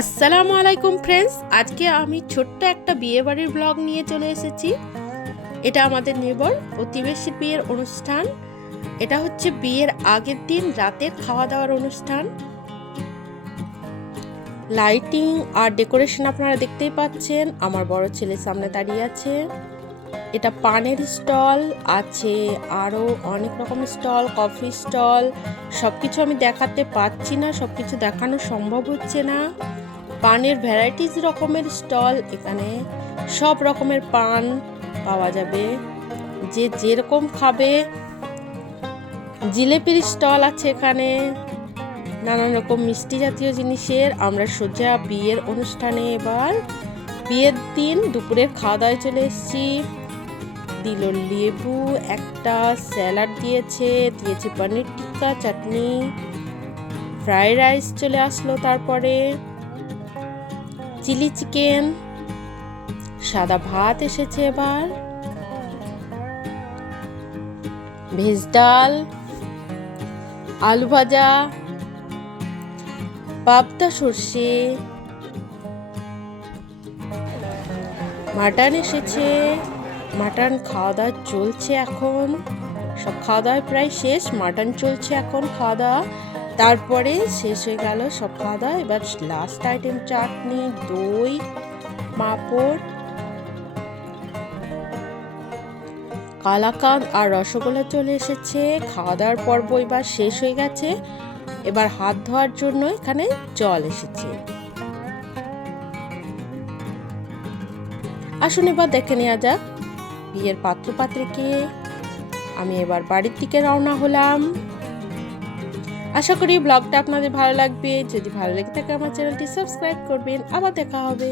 আসসালামু আলাইকুম ফ্রেন্ডস আজকে আমি ছোট্ট একটা বিয়ে বাড়ির ব্লগ নিয়ে চলে এসেছি। এটা আমাদের নেবর প্রতিবেশীর বিয়ের অনুষ্ঠান। এটা হচ্ছে বিয়ের আগের দিন রাতের খাওয়া দাওয়ার অনুষ্ঠান। লাইটিং আর ডেকোরেশন আপনারা দেখতেই পাচ্ছেন। আমার বড় ছেলে সামনে দাঁড়িয়ে আছে। এটা পানের স্টল, আছে আরও অনেক রকম স্টল, কফি স্টল। সব কিছু আমি দেখাতে পাচ্ছি না সব কিছু দেখানো সম্ভব হচ্ছে না। পানের ভ্যারাইটিস রকমের স্টল এখানে সব রকমের পান পাওয়া যাবে। যে যেরকম খাবে। জিলেপির স্টল আছে এখানে। নানান রকম মিষ্টি জাতীয় জিনিসের। আমরা সোজা বিয়ের অনুষ্ঠানে এবার, বিয়ের দিন দুপুরের খাওয়া দাওয়ায় চলে এসেছি। দিল লেবু, একটা স্যালাড দিয়েছে দিয়েছে পনির টিক্কা, চাটনি। ফ্রাইড রাইস চলে আসলো তারপরে। চিলি চিকেন, সাদা ভাত এসেছে এবার, ভেজ ডাল, আলু ভাজা, পাবদা সর্ষে, মাটন এসেছে, মাটন খাওয়া দাওয়া চলছে এখন, সব খাওয়া দাওয়া প্রায় শেষ, মাটন চলছে এখন খাওয়া দাওয়া। তারপরে শেষ হয়ে গেল সব খাওয়া দাওয়া এবার লাস্ট আইটেম চাটনি, দই, পাঁপড়, কালাকাঁদ আর রসগোল্লা চলে এসেছে। খাওয়া দাওয়ার পর্ব এবার শেষ হয়ে গেছে। এবার হাত ধোয়ার জন্য এখানে জল এসেছে। আসুন এবার দেখে নেওয়া যাক বিয়ের পাত্র পাত্রীকে আমি এবার বাড়ির দিকে রওনা হলাম। আশা করি ব্লগটা আপনাদের ভালো লাগবে। যদি ভালো লেগে থাকে আমার চ্যানেলটি সাবস্ক্রাইব করবেন। আবার দেখা হবে।